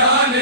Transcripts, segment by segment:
जान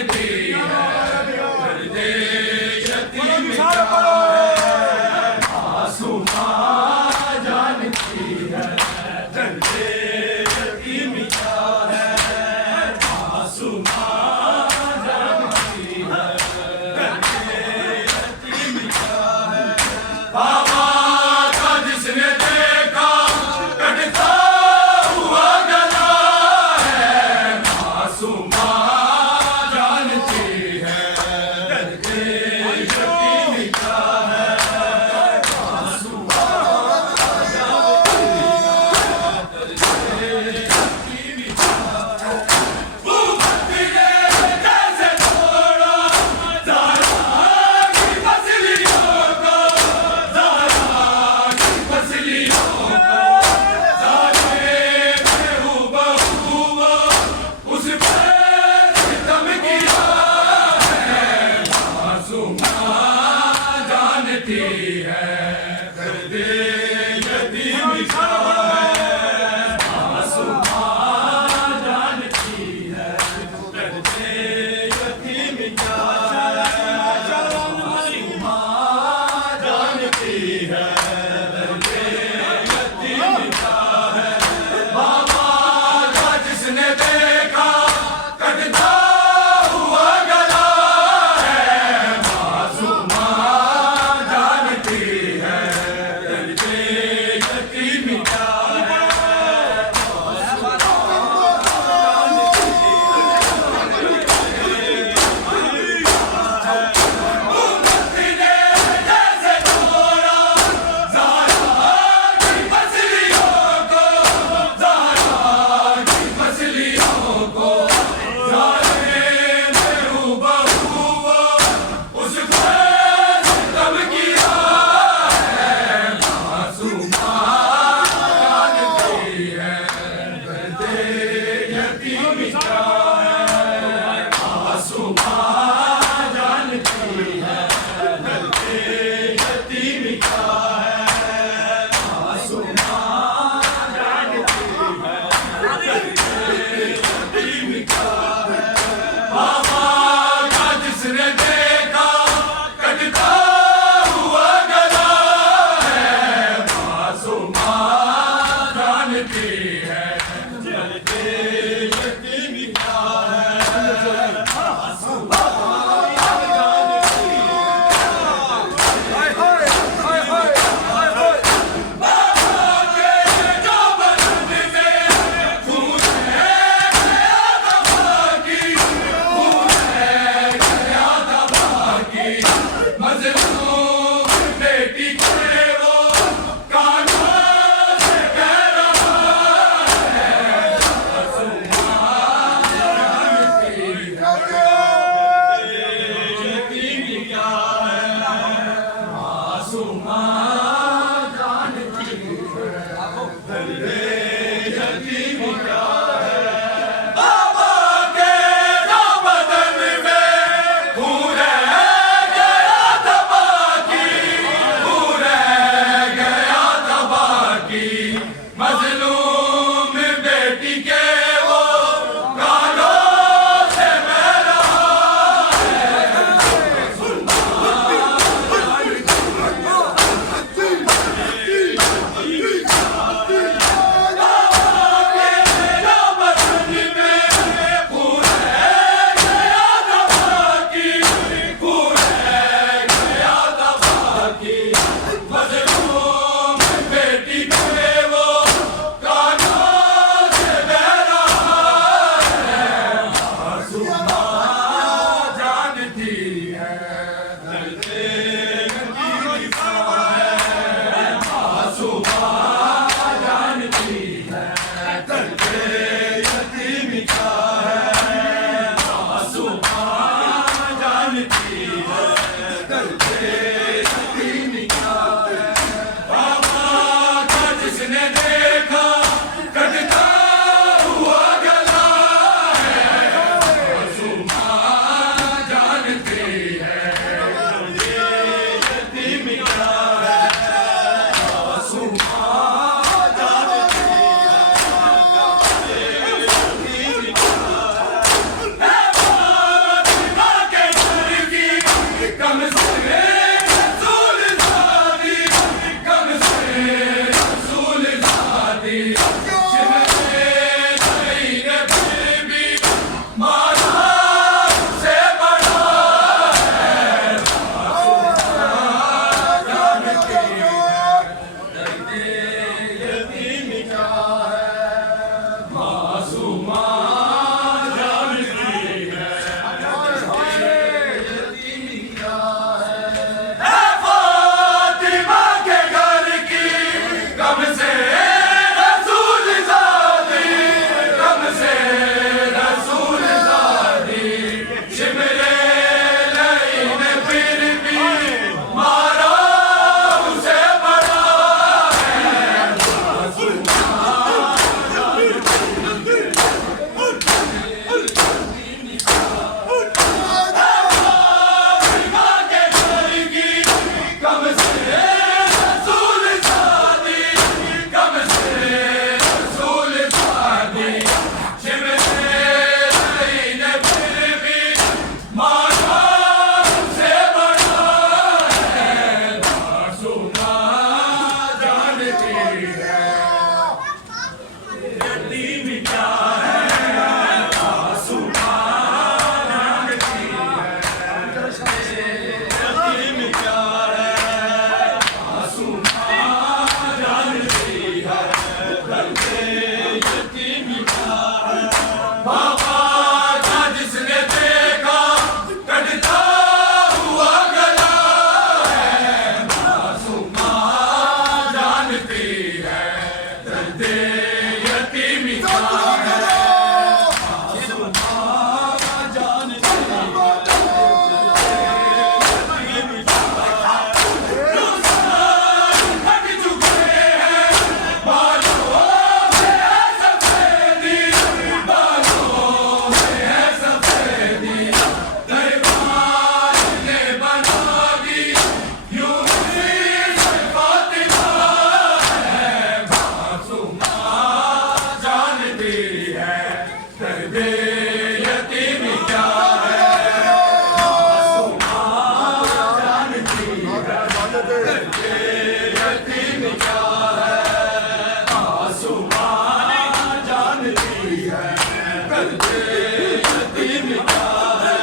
यकीन क्या है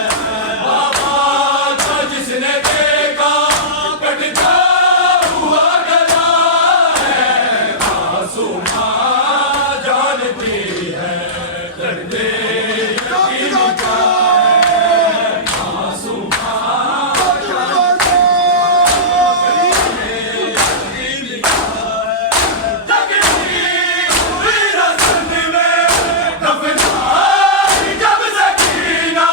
बाबा का जिसने देखा कटता हुआ गला है मासूमा जानती है दर्दे यकीन क्या है मासूमा विरासत में दफनाई जब सकीना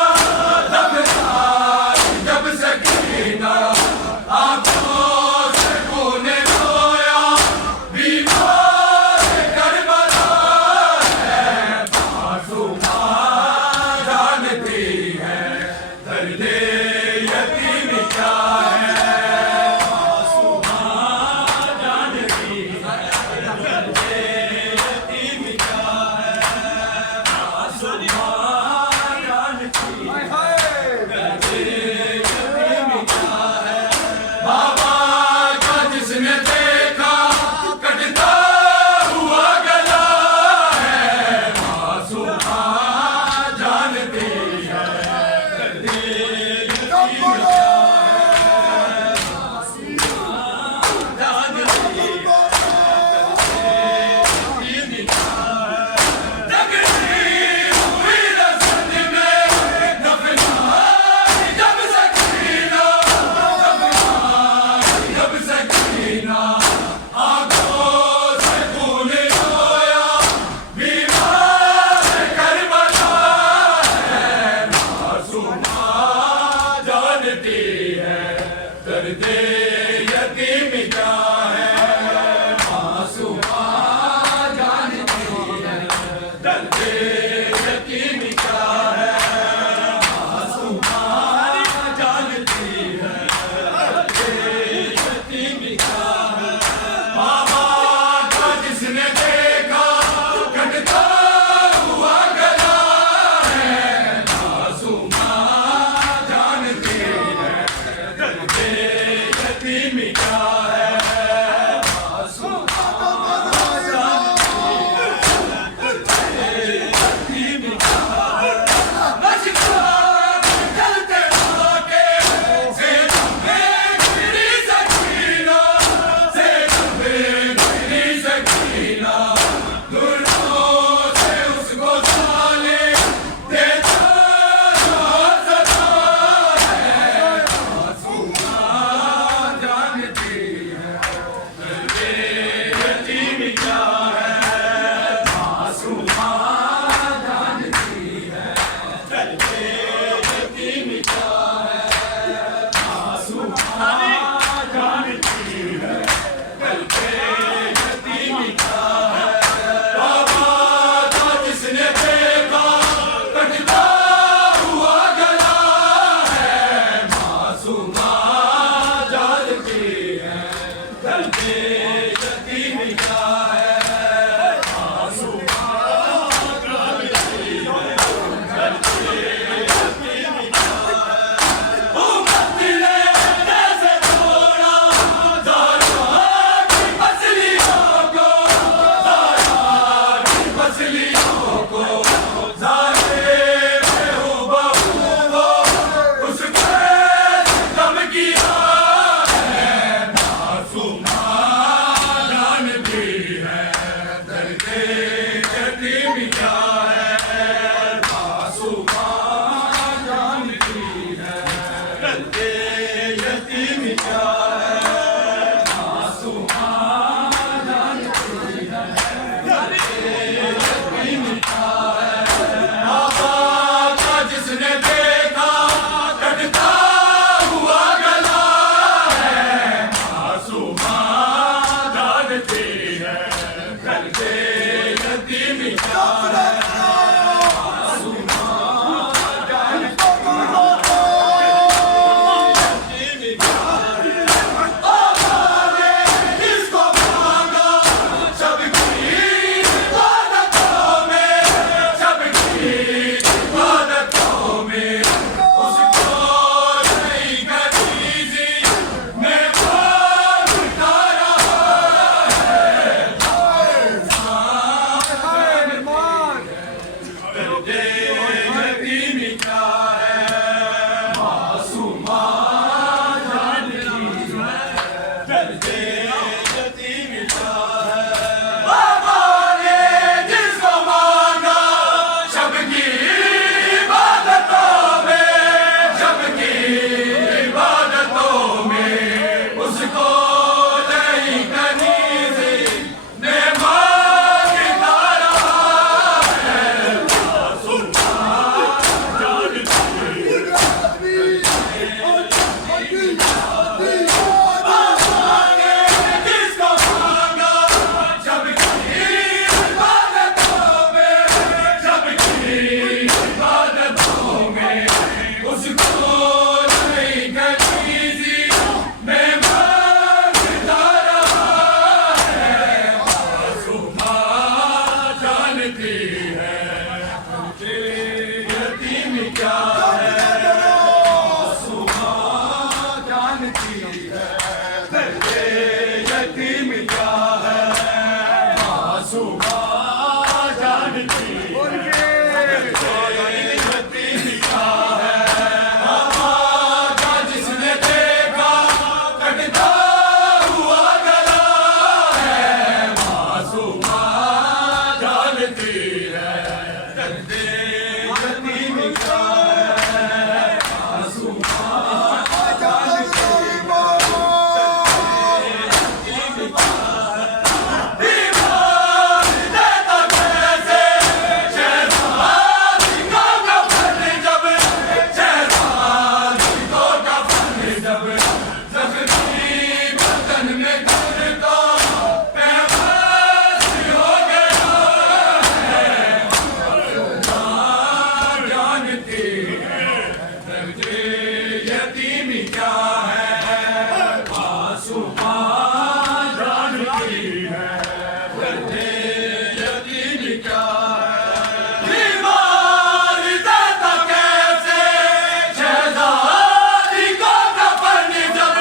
क्या है मासूमा जानती है दर्द यतीम क्या है मासूमा जानती है दर्द यतीम क्या है आवाज़ जिसने देखा कटता हुआ गला है मासूमा जानती है दर्द यतीम क्या है मासूमा जानती है दीवार देता कैसे शहज़ादी को कफन जब शहज़ादी को कफन जब ज़ख्मी बदन में गिरता बेबस हो गया है मासूमा जानती है दर्द यतीम क्या है मासूमा जानती है दर्द यतीम क्या है दीवार देता कैसे शहज़ादी को कफन जब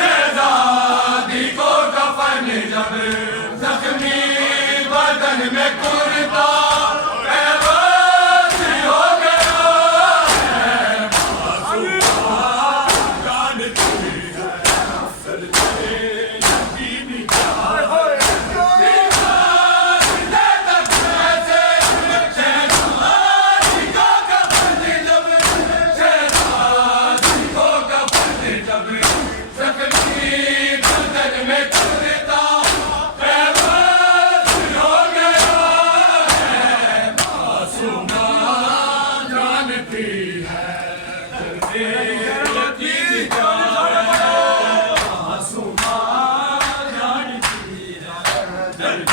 शहज़ादी को कफन जब ज़ख्मी बदन में कुर्ता बेबस हो गया है मासूमा जानती है दर्द यतीम क्या है दीवार देता कैसे शहज़ादी को कफन जब शहज़ादी को कफन जब ज़ख्मी बदन में कुर्ता बेबस हो गया है मासूमा जानती है दर्द यतीम क्या है मासूमा जानती है दर्द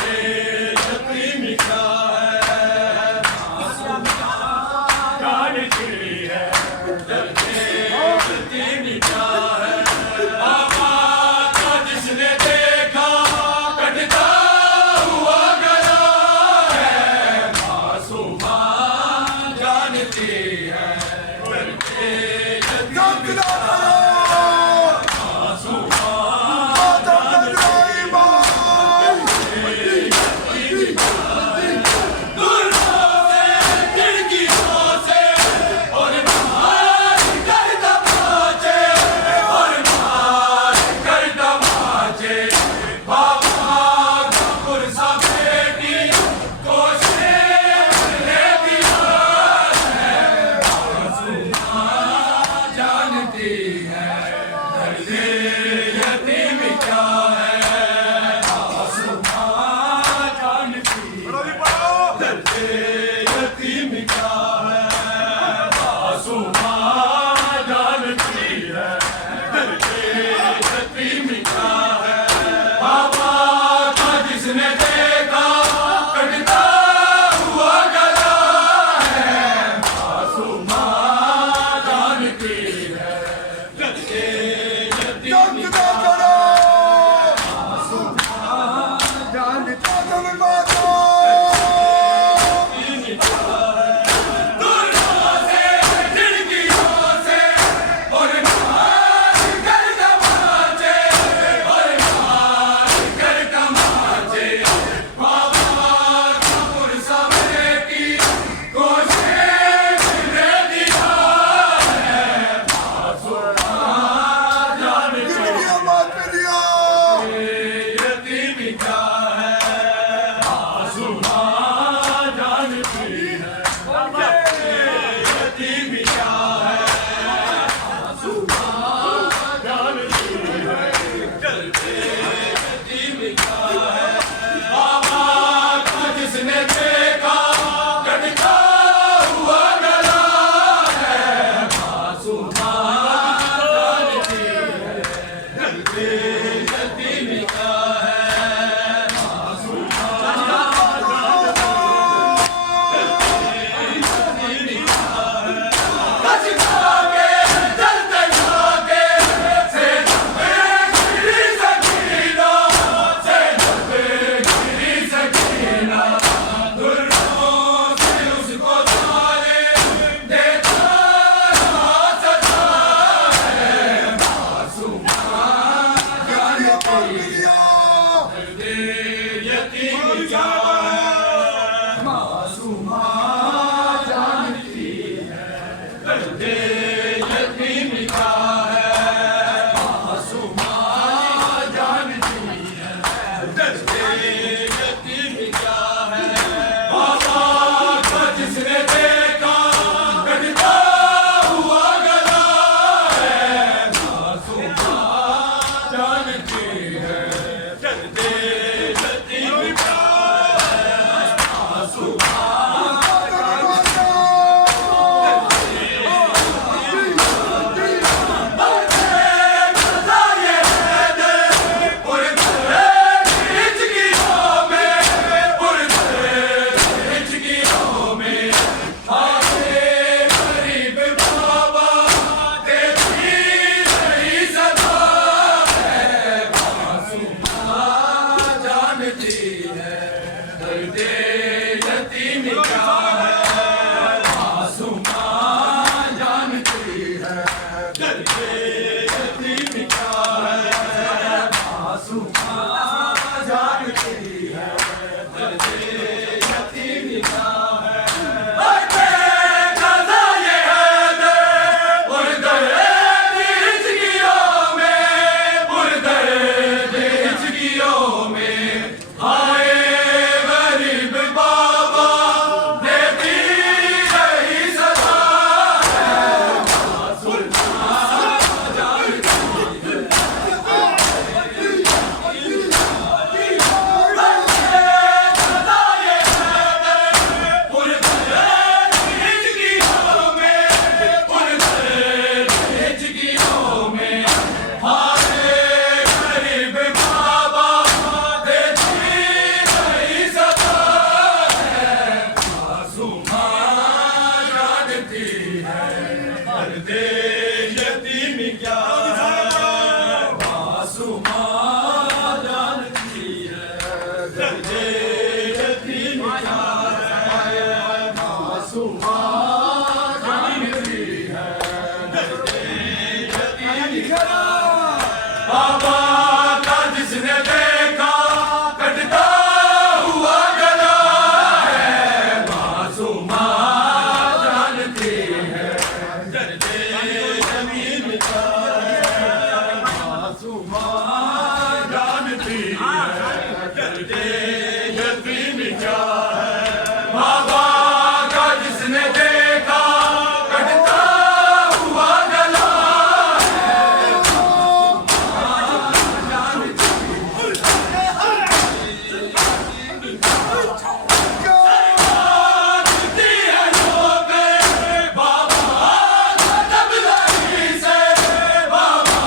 यतीम क्या है मासूमा जानती है दर्द यतीम क्या है आवाज़ जिसने देखा कटता हुआ गला है मासूमा जानती है दर्द यतीम बाबा का जिसने देखा कटता हुआ गला है, मासूमा जानती है दर्दे यतीम का, मासूमा जानती है दर्दे यतीम का। बाबा का जिसने देखा कटता हुआ गला जानती है लोग बाबा जब लगी से, बाबा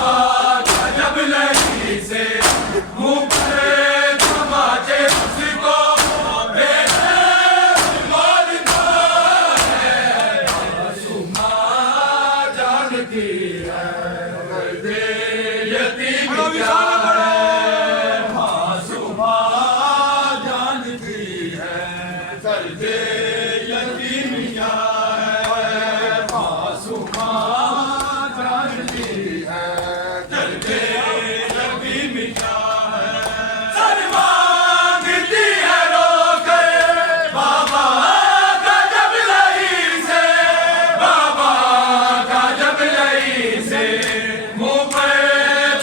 जब लगी से मुँह पर तमाचे उसको बेटे मारता है, मासूमा जानती है दर्दे यतीम क्या है, मासूमा जानती है दर्दे यतीम क्या है, मासूमा जानती है दर्दे यतीम क्या है। सर मांगती है रोकर बाबा का जब लई से, बाबा का जब लई से मुँह पर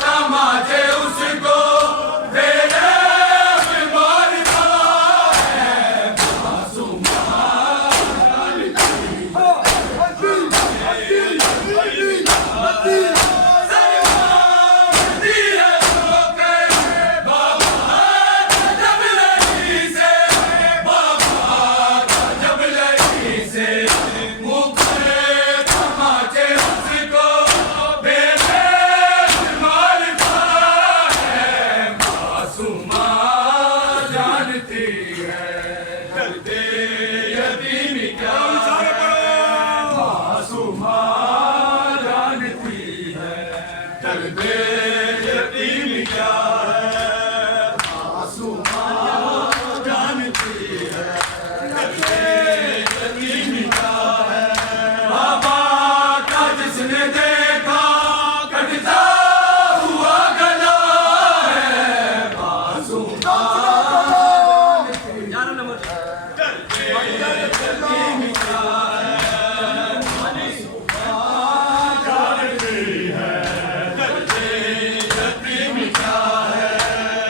तमाचे उसको बेटे मारता है, मासूमा जानती है रोकर बाबा जब लई से, बाबा जब लई से मुँह पर तमाचे उसको बेटे मारता है, मासूमा जानती है दर्दे यतीम क्या है, मासूमा जानती है दर्दे यतीम क्या है, मासूमा जानती है दर्दे यतीम क्या है। बाबा का जिसने देखा कटता हुआ गला है, मासूमा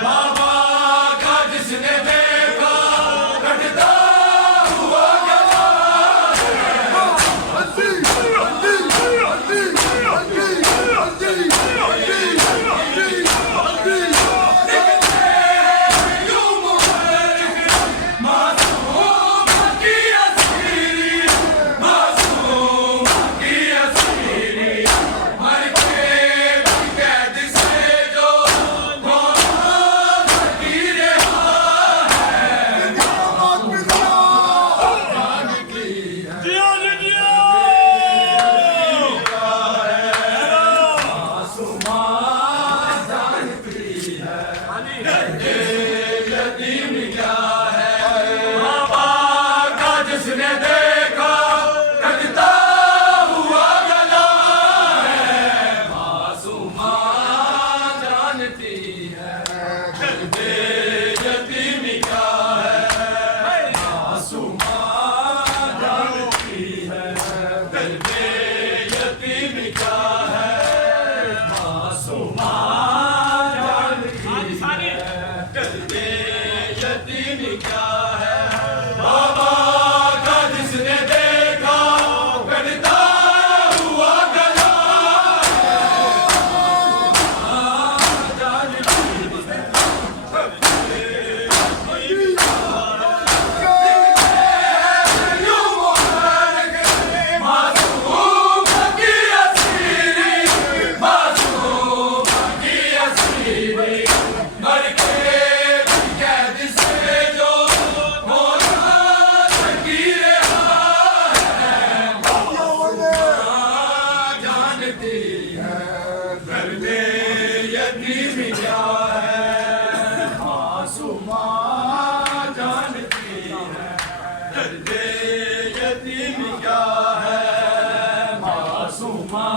बाबा का जिसने देखा कटता हुआ गला यूं मुबारक मासूम की अस्सीरी, मासूम की अस्सीरी मर के कैद से जो मौत की रहा है, जानती है मासूमा जानती है दर्दे यतीम क्या है। बाबा का जिसने देखा कटता हुआ गला है, मासूमा जानती है दर्दे यतीम क्या है, मासूमा जानती है दर्दे यतीम क्या है, मासूमा जानती है दर्दे यतीम क्या है। बाबा का जिसने देखा कटता हुआ गला यूं मुबारक मासूम की अस्सीरी, मासूम की अस्सीरी मर के कैद से जो मौत की रहा है, जानती है दर्दे यतीम क्या है, मासूमा जानती है दर्दे यतीम क्या है, मासूमा